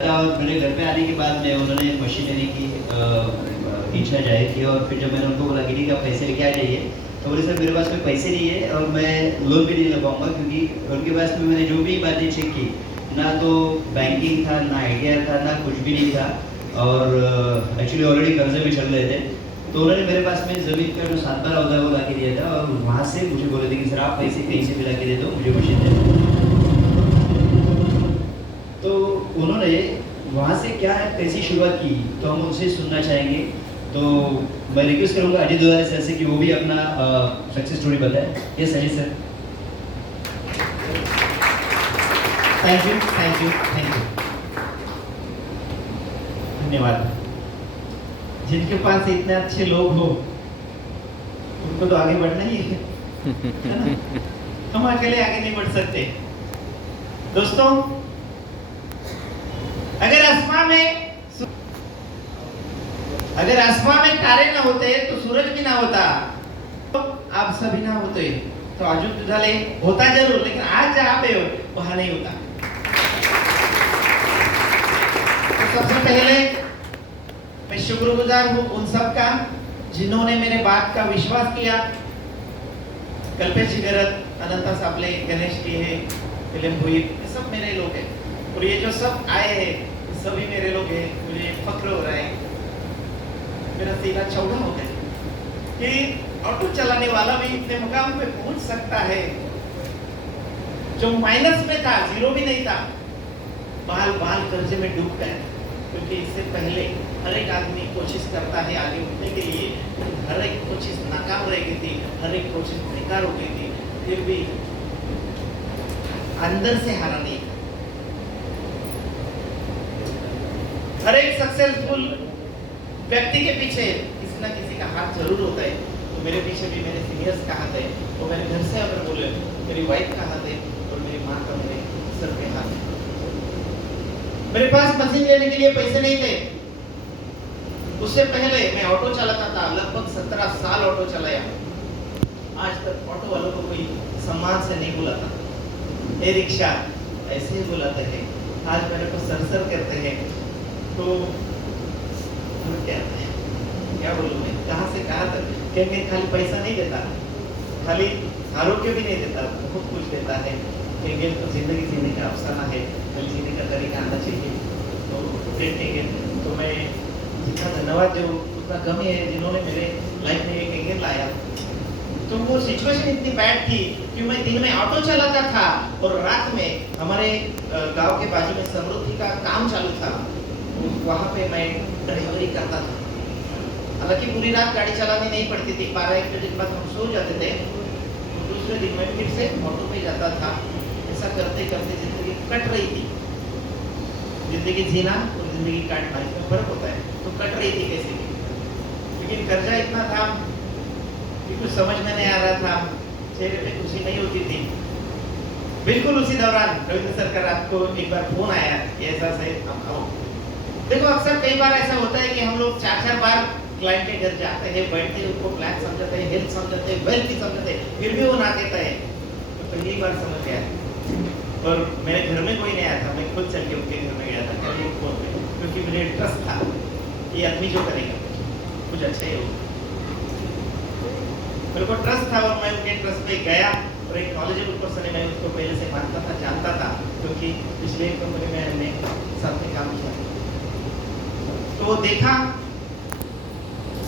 और मेरे घर पे आने के बाद में उन्होंने मशीनरी की इच्छा जाहिर की और फिर जब मैंने उनको बोला कि ठीक है आप पैसे लेके आ जाइए, तो बोले सर मेरे पास कोई पैसे नहीं है और मैं लोन भी नहीं ले पाऊँगा, क्योंकि उनके पास में मैंने जो भी बातें चेक की, ना तो बैंकिंग था, ना आइडिया था, ना कुछ भी नहीं था, और एक्चुअली ऑलरेडी कर्जे में चल रहे थे। तो उन्होंने मेरे पास में ज़मीन का जो 7 बारह होता है वो ला के दिया था, और वहाँ से मुझे बोले थे कि सर आप पैसे कहीं से भी ला के दे दो, मुझे मशीन दे दो। तो उन्होंने वहाँ से क्या है कैसी शुरुआत की, तो हम उनसे सुनना चाहेंगे। तो मैं रिक्वेस्ट करूँगा अजय दुधारे सर से कि वो भी अपना सक्सेस स्टोरी बताएं। Yes Ajay sir. Thank you thank you thank you, धन्यवाद। जिनके पास इतने अच्छे लोग हो उनको तो आगे बढ़ना ही है ना? हम अकेले आगे नहीं बढ़ सकते। दोस्तों, अगर आसमां में तारे ना होते तो सूरज भी ना होता, तो आप सभी ना होते, तो अजय दुधाले होता जरूर, लेकिन आज जहाँ पे हो वहां नहीं होता। तो सबसे पहले मैं शुक्रगुजार हूँ उन सब का जिन्होंने मेरे बात का विश्वास किया। कल्पेश जिगरत, अनंता सापले, गणेश जी है, फिल्म हुई, ये सब मेरे लोग हैं, और ये जो सब आए हैं सभी मेरे लोग हैं। मुझे फक्र हो रहा है, मेरा सीना चौड़ा हो गया कि ऑटो चलाने वाला भी इतने मुकाम पे पहुंच सकता है। जो माइनस में था, जीरो भी नहीं था, बाल बाल कर्जे में डूब गया, क्योंकि इससे पहले हर एक आदमी कोशिश करता है आगे उठने के लिए, हर एक कोशिश नाकाम रह गई थी, हर एक कोशिश बेकार हो गई थी, फिर भी अंदर से हारा नहीं। हर एक सक्सेसफुल व्यक्ति के पीछे किसी ना किसी का हाथ जरूर होता है। तो मेरे पीछे भी मेरे सीनियर्स का हाथ है, तो मेरे घर से अगर बोले मेरी वाइफ का हाथ है और मेरी माँ का मेरे सर पे हाथ है। मेरे पास मशीन लेने के लिए पैसे नहीं थे। उससे पहले मैं ऑटो चलाता था, लगभग 17 साल ऑटो चलाया। आज तक ऑटो वालों को कोई सम्मान से नहीं बुलाता, ए रिक्शा ऐसे ही बुलाते हैं। आज मेरे को सर करते हैं, तो क्या बोलूं मैं, कहाँ से कहाँ तक कहेंगे। खाली पैसा नहीं देता, खाली आरोग्य भी नहीं देता, बहुत कुछ देता है। कहेंगे तो जिंदगी जीने का अफसाना है, खाली जीने का तरीका आना चाहिए, तो देखेंगे। तो मैं जितना धन्यवाद जो उतना कम है जिन्होंने मेरे लाइफ में एक एंगल लाया। तो वो सिचुएशन इतनी बैड थी कि मैं दिन में ऑटो चलाता था और रात में हमारे गांव के बाजू में समृद्धि का काम चालू था, वहाँ पे मैं ड्राइवरी करता था। हालांकि पूरी रात गाड़ी चलानी नहीं पड़ती थी, 12-1 बजे के बाद हम सो जाते थे, तो दूसरे दिन मैं फिर से ऑटो पे जाता था। ऐसा करते करते जिंदगी कट रही थी। जिंदगी जीना और जिंदगी काटना इसमें फर्क होता है, तो कट रही थी कैसे भी। लेकिन कर्जा इतना था कि कुछ समझ में नहीं आ रहा था, चेहरे पे खुशी नहीं होती थी। बिल्कुल उसी दौरान रविंद्र सर का रात को एक बार फोन आया, ऐसा से हम आओ। देखो अक्सर कई बार ऐसा होता है कि हम लोग 4-4 बार क्लाइंट के घर जाते हैं, बैठते हैं, उनको प्लान समझाते हैं, हेल्थ समझाते हैं, वेल्थ समझाते हैं, फिर भी वो ना कहता है। तो पहली बार समझ गया, और मेरे घर में कोई नहीं आया था, मैं खुद चल के उनके घर में गया था टेलीफोन पे, क्योंकि मुझे ट्रस्ट था ये आदमी जो करेगा कुछ अच्छा ही होगा। मेरे को ट्रस्ट था और मैं उनके ट्रस्ट पे गया, और एक नॉलेजेबल पर्सन है, मैं उसको पहले से मानता था, जानता था, क्योंकि पिछले कंपनी में हमने साथ में काम किया। तो देखा,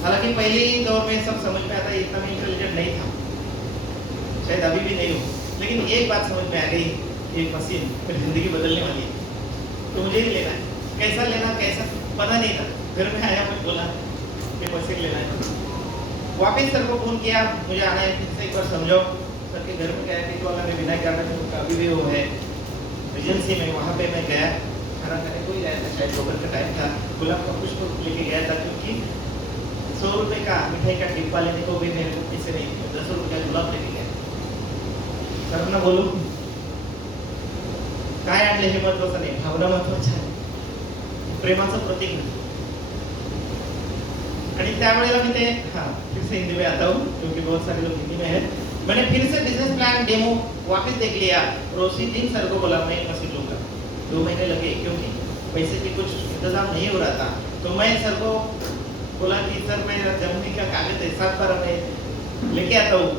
हालांकि पहले दौर में सब समझ में आता, इतना भी इंटेलिजेंट नहीं था, शायद अभी भी नहीं हो, लेकिन एक बात समझ में आ गई, एक मशीन मेरी जिंदगी बदलने वाली है, तो मुझे ही लेना है। कैसा लेना, कैसा पता नहीं था। घर में आया, मैं बोला कि मशीन लेना है। वापिस सर को फोन किया, मुझे आना है, फिर से एक बार समझो। सर के घर में गया कि वाला में विनायक गार्डन में अभी भी वो है एजेंसी में, वहाँ पे मैं गया, खाना खाने को ही गया था, शायद दोपहर का टाइम था। गुलाब का पुष्प लेके गया था, क्योंकि 100 रुपए का मिठाई का डिब्बा लेने को भी मेरे को पैसे नहीं थे, 10 रुपए का गुलाब लेके गया। सर ना बोलू काय आणले हे महत्वाचं नाही, भावना महत्वाच्या आहे, प्रेमाचं प्रतीक आहे। आणि त्यावेळेला मी ते फिर से हिंदी में आता हूँ, क्योंकि बहुत सारे लोग हिंदी में हैं। मैंने फिर से बिजनेस प्लान डेमो वापस देख लिया, और उसी दिन सर को बोला मैं मशीन लूंगा। 2 महीने लगे, क्योंकि पैसे की कुछ इंतजाम नहीं हो रहा था, तो मैं सर को बोला कि सर मेरा जमीन का कागज है, 7 बार मैं लेके आता हूँ,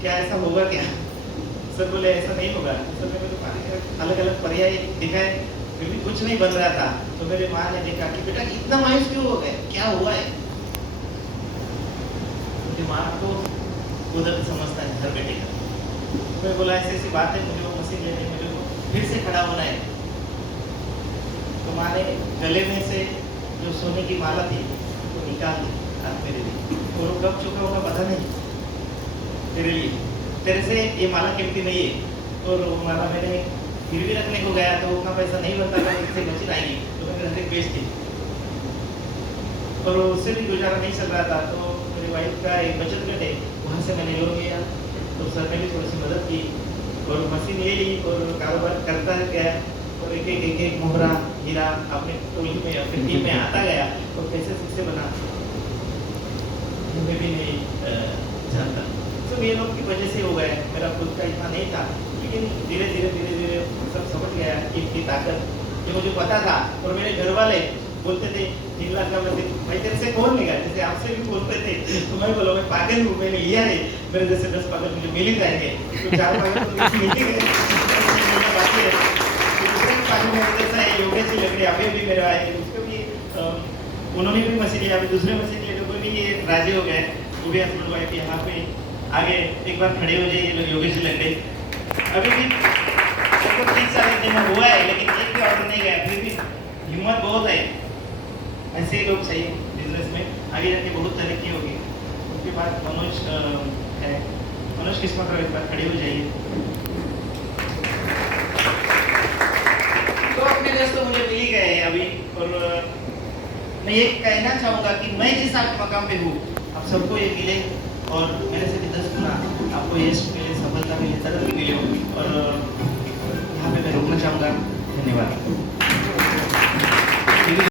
क्या ऐसा होगा क्या? सर बोले ऐसा नहीं होगा। सर ने मेरे अलग अलग पर्याय दिखाए, फिर भी कुछ नहीं बन रहा था। तो मेरे माँ ने देखा कि बेटा इतना मायूस क्यों हो गए, क्या हुआ है? मुझे माँ को उधर समझता है हर बेटे का। मैं बोला ऐसी ऐसी बात है, मुझे वो मशीन लेनी है, मुझे वो फिर से खड़ा होना है। तो माँ ने गले में से जो सोने की माला थी वो निकाल दी आज मेरे लिए, और वो कब चुका होगा पता नहीं। तेरे लिए, तेरे से ये माला कीमती नहीं है। और वो माला मैंने गिरवी रखने को गया तो उतना पैसा नहीं बनता था, इससे मशीन आएगी तो मैंने 100 बेच दी, और उससे भी गुजारा नहीं चल रहा था। तो मेरी वाइफ का एक बचत गट है, वहाँ से मैंने लोन लिया, तो सर ने भी थोड़ी सी मदद की और मशीन ले ली और कारोबार करता गया, और एक एक मोहरा हीरा अपने टोली में अपनी टीम में आता गया, और कैसे बना मैं भी नहीं जानता। तो ये लोग की वजह से हो गया, मेरा खुद का इतना नहीं था, लेकिन धीरे धीरे सब समझ गया इनकी ताकत, ये मुझे पता था। और मेरे घर वाले बोलते थे 3 लाख का मशीन भाई तेरे से कौन लेगा, जैसे आपसे भी बोलते थे। तो मैं बोला मैं पागल हूँ, मैंने लिया है, मेरे जैसे 10 पागल मुझे मिल ही जाएंगे। तो 4 पागल तो मिल ही गए, बाकी है। दूसरे पागल मेरे जैसा है योगेश जी लकड़ी, अभी भी मेरा है, उसको भी उन्होंने भी मशीन लिया, अभी दूसरे मशीन लेने को भी ये राजी हो गए। वो भी हस्बैंड वाइफ यहाँ पे आगे एक बार खड़े हो जाइए योगेश जी लकड़ी। अभी भी 30 साल दिन हुआ है, लेकिन एक भी ऑर्डर नहीं गया, फिर भी हिम्मत बहुत है। ऐसे ही लोग चाहिए बिजनेस में, आगे जाके बहुत तरक्की होगी। उसके बाद मनोज है, मनोज किस्मत एक बार खड़े हो जाइए। तो अपने दोस्तों मुझे मिल ही गए हैं अभी, और मैं ये कहना चाहूँगा कि मैं जिस मकाम पे हूँ आप सबको ये मिले, और मेरे से भी 10 गुना आपको यश मिले, सफलता मिले, तरक्की मिले, और यहाँ पे मैं रुकना चाहूँगा। धन्यवाद।